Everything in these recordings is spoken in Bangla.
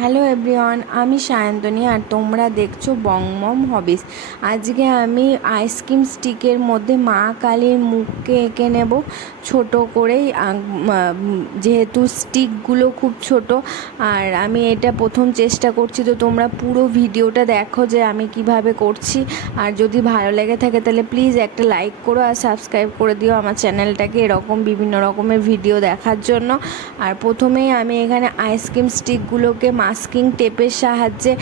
হ্যালো এভরিওয়ান, আমি সায়ন্তনী আর তোমরা দেখছো বংমম হবিস। আজকে আমি আইসক্রিম স্টিকের মধ্যে মা কালীর মুখকে এঁকে নেব ছোট করেই, যেহেতু স্টিকগুলো খুব ছোট। আর আমি এটা প্রথম চেষ্টা করছি, তো তোমরা পুরো ভিডিওটা দেখো যে আমি কিভাবে করছি। আর যদি ভালো লেগে থাকে তাহলে প্লিজ একটা লাইক করো আর সাবস্ক্রাইব করে দিও আমার চ্যানেলটাকে এরকম বিভিন্ন রকমের ভিডিও দেখার জন্য। আর প্রথমেই আমি এখানে আইসক্রিম স্টিকগুলোকে মাস্কিং টেপের সাহায্যে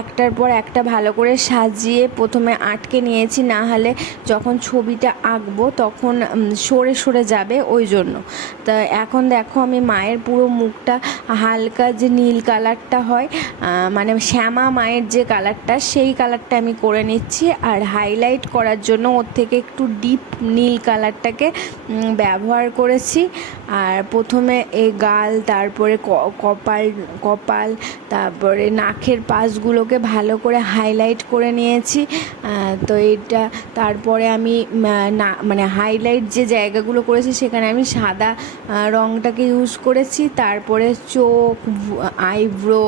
একটার পর একটা ভালো করে সাজিয়ে প্রথমে আটকে নিয়েছি, না হলে যখন ছবিটা আঁকবো তখন সরে সরে যাবে, ওই জন্য। তা এখন দেখো আমি মায়ের পুরো মুখটা হালকা যে নীল কালারটা হয়, মানে শ্যামা মায়ের যে কালারটা, সেই কালারটা আমি করে নিচ্ছি। আর হাইলাইট করার জন্য ওর থেকে একটু ডিপ নীল কালারটাকে ব্যবহার করেছি। আর প্রথমে এই গাল, তারপরে কপাল, তারপরে নাকের পাশগুলোকে ভালো করে হাইলাইট করে নিয়েছি। তো এটা তারপরে আমি মানে হাইলাইট যে জায়গাগুলো করেছি সেখানে আমি সাদা রঙটাকে ইউজ করেছি। তারপরে চোখ, আইব্রো,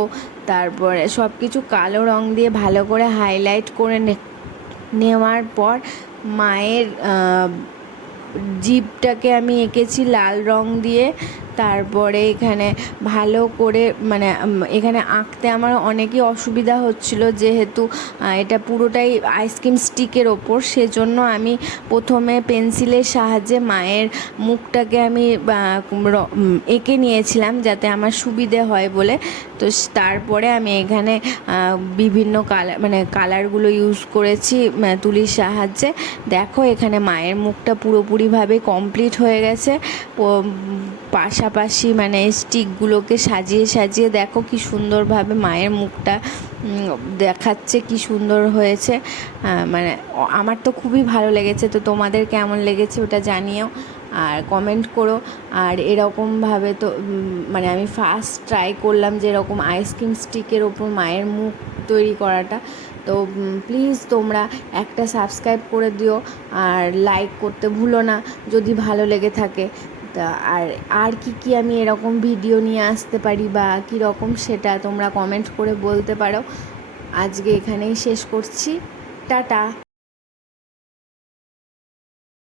তারপরে সব কিছু কালো রঙ দিয়ে ভালো করে হাইলাইট করে নেওয়ার পর মায়ের জিভটাকে আমি এঁকেছি লাল রং দিয়ে। তারপরে এখানে ভালো করে মানে এখানে আঁকতে আমার অনেকই অসুবিধা হচ্ছিল, যেহেতু এটা পুরোটাই আইসক্রিম স্টিকের ওপর, সেজন্য আমি প্রথমে পেন্সিলের সাহায্যে মায়ের মুখটাকে আমি এঁকে নিয়েছিলাম যাতে আমার সুবিধে হয় বলে। তো তারপরে আমি এখানে বিভিন্ন কালারগুলো ইউজ করেছি তুলির সাহায্যে। দেখো এখানে মায়ের মুখটা পুরোপুরিভাবে কমপ্লিট হয়ে গেছে। পাশাপাশি মানে স্টিকগুলোকে সাজিয়ে সাজিয়ে দেখো কি সুন্দরভাবে মায়ের মুখটা দেখাচ্ছে, কি সুন্দর হয়েছে। মানে আমার তো খুবই ভালো লেগেছে, তো তোমাদের কেমন লেগেছে ওটা জানিও আর কমেন্ট করো। আর এরকমভাবে তো মানে আমি ফার্স্ট ট্রাই করলাম যে এরকম আইসক্রিম স্টিকের ওপর মায়ের মুখ তৈরি করাটা। তো প্লিজ তোমরা একটা সাবস্ক্রাইব করে দিও আর লাইক করতে ভুলো না যদি ভালো লেগে থাকে। তা আর কি আমি এরকম ভিডিও নিয়ে আসতে পারি বা কীরকম, সেটা তোমরা কমেন্ট করে বলতে পারো। আজকে এখানেই শেষ করছি, টাটা।